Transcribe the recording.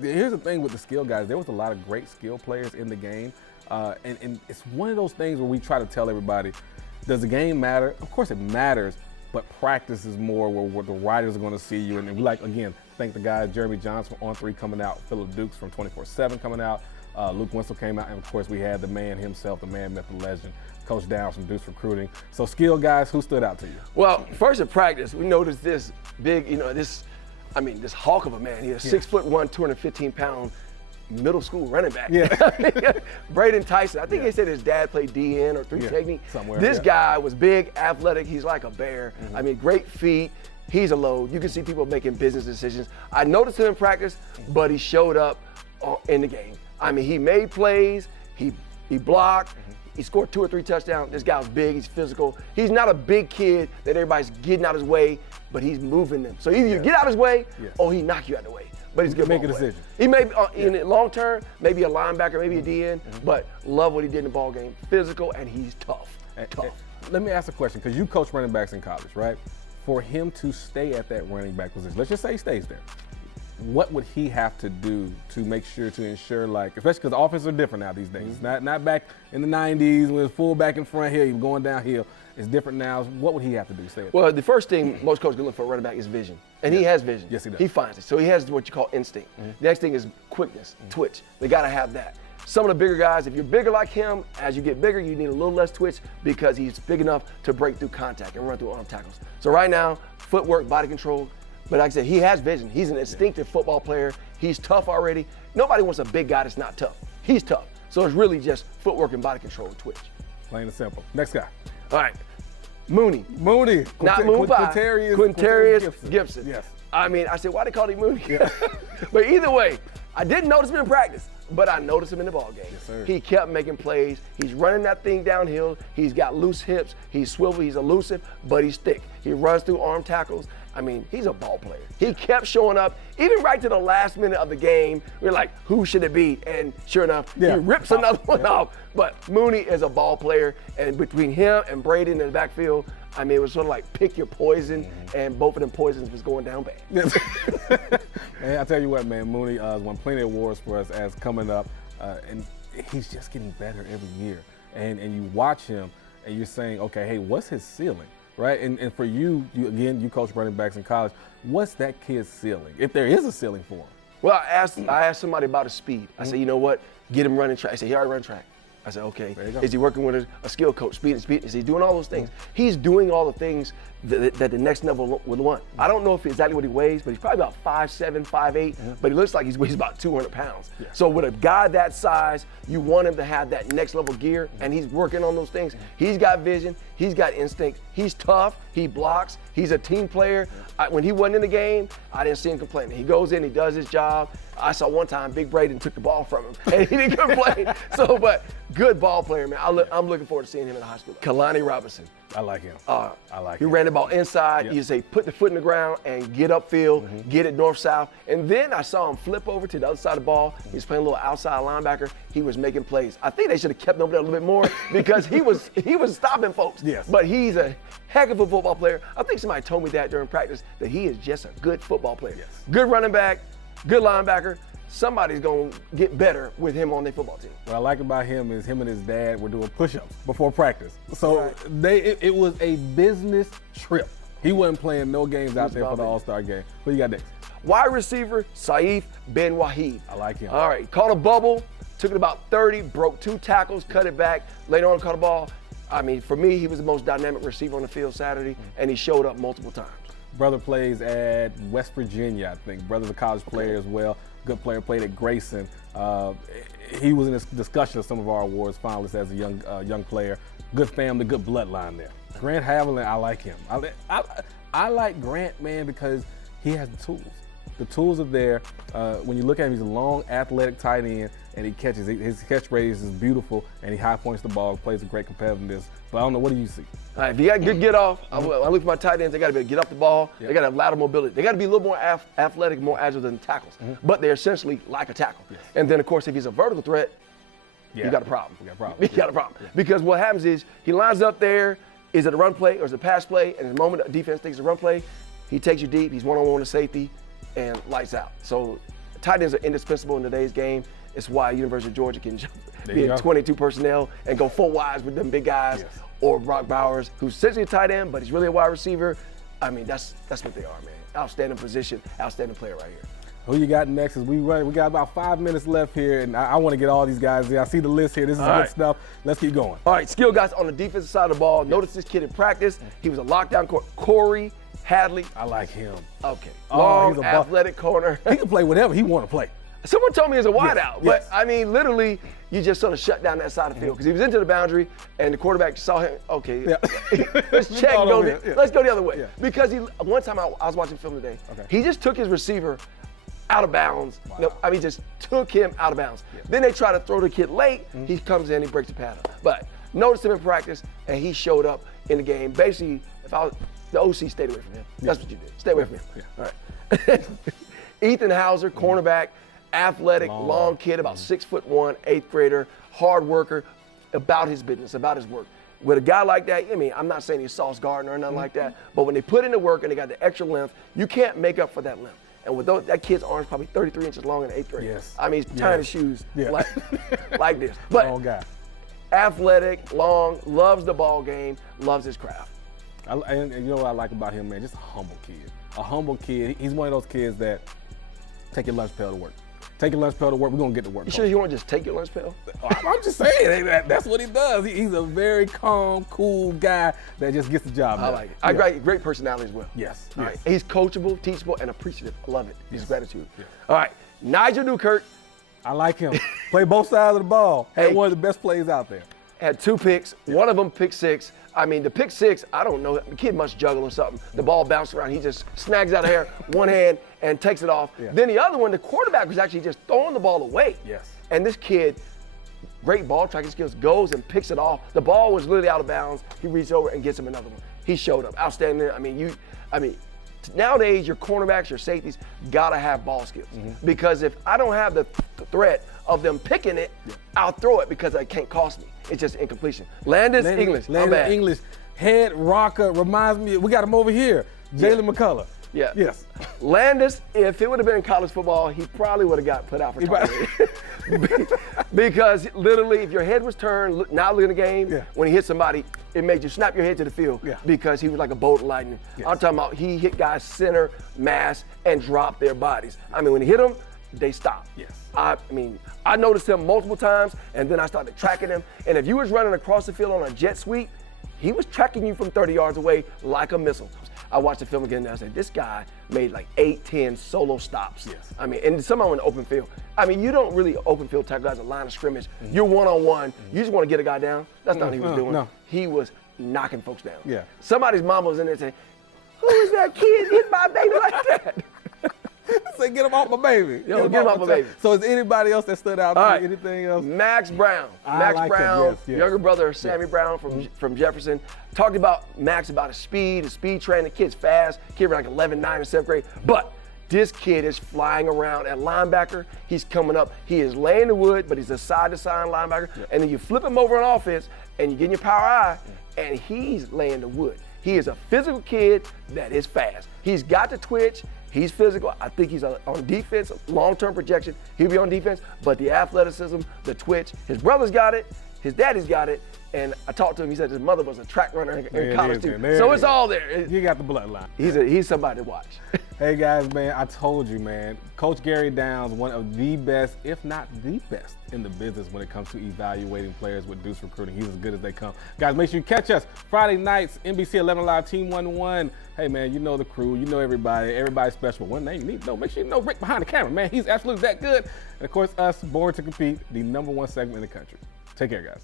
Here's the thing with the skill guys. There was a lot of great skill players in the game. And it's one of those things where we try to tell everybody, does the game matter? Of course it matters, but practice is more where the writers are going to see you. And we again, thank the guys, Jeremy Johnson from On 3 coming out, Phillip Dukes from 24/7 coming out, Luke Winslow came out, and of course we had the man himself, the man, myth, the legend, Coach Downs from Dukes Recruiting. So skill guys, who stood out to you? Well, first in practice, we noticed this big, this hawk of a man. He's a 6'1", 215-pound middle school running back. Yeah. Braden Tyson. I think they said his dad played DN or three technique. Somewhere. This guy was big, athletic. He's like a bear. Great feet. He's a load. You can see people making business decisions. I noticed him in practice, but he showed up in the game. He made plays. He blocked. He scored 2 or 3 touchdowns. This guy's big. He's physical. He's not a big kid that everybody's getting out his way, but he's moving them. So either you get out his way or he knock you out of the way. But he's a good make a ball player. decision. He may, in the long term, maybe a linebacker, maybe a DN, but love what he did in the ball game. Physical, and he's tough. Let me ask a question, because you coach running backs in college, right? For him to stay at that running back position, let's just say he stays there, what would he have to do to make sure to ensure, especially because offenses are different now these days. Not back in the 90s when it was full back in front here, you're going downhill. It's different now. What would he have to do to stay at Well, the first thing most coaches can look for a running back is vision. And he has vision. Yes, he does. He finds it. So he has what you call instinct. The next thing is quickness, twitch. They got to have that. Some of the bigger guys, if you're bigger like him, as you get bigger, you need a little less twitch because he's big enough to break through contact and run through arm tackles. So right now, footwork, body control. But like I said, he has vision. He's an instinctive football player. He's tough already. Nobody wants a big guy that's not tough. He's tough. So it's really just footwork and body control and twitch. Plain and simple. Next guy. All right. Mooney. Not Moon Pie. Quintarius Gibson. Yes. I said, why they call him Mooney? But either way, I didn't notice him in practice, but I noticed him in the ball game. Yes, sir. He kept making plays. He's running that thing downhill. He's got loose hips. He's swivel. He's elusive, but he's thick. He runs through arm tackles. He's a ball player. He kept showing up, even right to the last minute of the game. We're like, who should it be? And sure enough, he rips another one off. But Mooney is a ball player, and between him and Braden in the backfield, it was sort of like pick your poison, and both of them poisons was going down bad. Man, I tell you what, man, Mooney has won plenty of awards for us as coming up, and he's just getting better every year. And you watch him, and you're saying, okay, hey, what's his ceiling? Right, and for you coach running backs in college. What's that kid's ceiling, if there is a ceiling for him? Well, I asked somebody about his speed. I said, you know what? Get him running track. I said, he already run track. I said, okay. Is he working with a skill coach? Speed. Is he doing all those things? He's doing all the things that the next level would want. I don't know exactly what he weighs, but he's probably about 5'7", 5'8", but he looks like he weighs about 200 pounds. So with a guy that size, you want him to have that next level gear, and he's working on those things. He's got vision. He's got instinct. He's tough. He blocks. He's a team player. When he wasn't in the game, I didn't see him complaining. He goes in, he does his job. I saw one time Big Braden took the ball from him, and he didn't complain. But good ball player, man. I'm looking forward to seeing him in the high school. Kalani Robinson. I like him. He ran the ball inside. You say put the foot in the ground and get upfield, get it north-south. And then I saw him flip over to the other side of the ball. He was playing a little outside linebacker. He was making plays. I think they should have kept him over there a little bit more because he was stopping folks. Yes. But he's a heck of a football player. I think somebody told me that during practice, that he is just a good football player. Yes. Good running back, good linebacker. Somebody's going to get better with him on their football team. What I like about him is him and his dad were doing push-ups before practice. So it was a business trip. He wasn't playing no games out there for the All-Star game. Who you got next? Wide receiver, Saif Ben Wahid. I like him. All right, caught a bubble, took it about 30, broke 2 tackles, cut it back. Later on, caught a ball. For me, he was the most dynamic receiver on the field Saturday, and he showed up multiple times. Brother plays at West Virginia, I think. Brother's a college player as well. Good player, played at Grayson. He was in this discussion of some of our awards finalists as a young player. Good family, good bloodline there. Grant Haviland, I like him. I like Grant, man, because he has the tools. The tools are there. When you look at him, he's a long, athletic tight end, and he catches. His catch radius is beautiful, and he high points the ball, plays a great competitiveness. But I don't know, what do you see? All right, if you got good get off, I look for my tight ends, they got to be able to get off the ball. They got to have lateral mobility. They got to be a little more athletic, more agile than tackles. But they're essentially like a tackle. Yes. And then, of course, if he's a vertical threat, you got a problem. You got a problem. You got a problem. Because what happens is he lines up there, is it a run play or is it a pass play? And the moment the defense thinks it's a run play, he takes you deep, he's one-on-one with safety, and lights out. So tight ends are indispensable in today's game. It's why University of Georgia can be in go. 22 personnel and go full wides with them big guys. Yes. Or Brock Bowers, who's essentially a tight end, but he's really a wide receiver. I mean, that's what they are, man. Outstanding position, outstanding player right here. Who you got next? Is we got about 5 minutes left here, and I want to get all these guys in. I see the list here. This is good stuff. Let's keep going. All right, skill guys on the defensive side of the ball. Notice this kid in practice. He was a lockdown corner. Corey Hadley. I like him. Okay. Oh, Long, he's a athletic corner. He can play whatever he want to play. Someone told me he's a wideout, but yes. I mean, literally, you just sort of shut down that side of the field because he was into the boundary, and the quarterback saw him. Okay, let's check. Let's go the other way. Yeah. Because one time I was watching film today. Okay. He just took his receiver out of bounds. Wow. No, I mean, just took him out of bounds. Yeah. Then they try to throw the kid late. He comes in, he breaks the pattern. But noticed him in practice, and he showed up in the game. Basically, the OC stayed away from him. That's what you did. Stay away from him. Yeah. All right. Ethan Hauser, cornerback, athletic, long kid, about 6'1", 8th grader, hard worker, about his business, about his work. With a guy like that, I mean, I'm not saying he's Sauce Gardner or nothing like that, but when they put in the work and they got the extra length, you can't make up for that length. And with that kid's arms probably 33 inches long in 8th grade. Yes. I mean, he's tying his shoes like this. But But long guy. athletic, long, loves the ball game, loves his craft. And you know what I like about him, man? Just a humble kid. A humble kid. He's one of those kids that take your lunch pail to work. Take your lunch pail to work. We're going to get to work. You sure you want to just take your lunch pail? I'm just saying. That's what he does. He's a very calm, cool guy that just gets the job done. I like it. Yeah. Great personality as well. Yes. All right. He's coachable, teachable, and appreciative. I love it. His gratitude. Yes. All right. Nigel Newkirk I like him. Play both sides of the ball. Had one of the best plays out there. had 2 picks. One of them pick 6. I mean, the pick 6, I don't know. The kid must juggle or something. The ball bounced around. He just snags out of here, one hand, and takes it off. Yeah. Then the other one, the quarterback was actually just throwing the ball away. Yes. And this kid, great ball tracking skills, goes and picks it off. The ball was literally out of bounds. He reached over and gets him another one. He showed up. Outstanding. Nowadays, your cornerbacks, your safeties, gotta have ball skills. Because if I don't have the threat of them picking it, I'll throw it because it can't cost me. It's just incompletion. Landis English. Landis English, head rocker, reminds me, we got him over here, Jalen McCullough. Yeah. Yes. Landis, if it would have been in college football, he probably would have got put out for targeting. Because literally, if your head was turned, now look at the game, when he hit somebody, it made you snap your head to the field because he was like a bolt of lightning. Yes. I'm talking about he hit guys center, mass, and dropped their bodies. I mean, when he hit them, they stopped. Yes. I mean, I noticed him multiple times, and then I started tracking him. And if you was running across the field on a jet sweep, he was tracking you from 30 yards away like a missile. I watched the film again and I said, this guy made like 8, 10 solo stops. Yes. I mean, and somehow in the open field. I mean, you don't really open field tackle guys a line of scrimmage. You're one-on-one. You just want to get a guy down. That's not what he was doing. No. He was knocking folks down. Yeah. Somebody's mama was in there saying, who is that kid hit my baby like that? Say, get him off my baby. Yo, get him off my baby. So is anybody else that stood out? All right. Anything else? Max Brown. I Max like him, Brown, yes. younger brother of Sammy Brown from Jefferson. Talked about Max about his speed training. The kid's fast. Kid ran like 11, 9 in 7th grade. But this kid is flying around at linebacker. He's coming up. He is laying the wood, but he's a side-to-side linebacker. And then you flip him over on offense, and you get in your power eye, and he's laying the wood. He is a physical kid that is fast. He's got the twitch. He's physical. I think he's on defense, long-term projection. He'll be on defense, but the athleticism, the twitch, his brother's got it, his daddy's got it, and I talked to him. He said his mother was a track runner in college too. So it's all there. You got the bloodline. He's somebody to watch. Hey guys, man, I told you, man. Coach Gary Downs, one of the best, if not the best, in the business when it comes to evaluating players with Deuce Recruiting. He's as good as they come. Guys, make sure you catch us Friday nights, NBC 11 Live, Team 1-1. Hey man, you know the crew, you know everybody. Everybody's special. One thing you need to know, make sure you know Rick behind the camera, man. He's absolutely that good. And of course, us, Born to Compete, the #1 segment in the country. Take care, guys.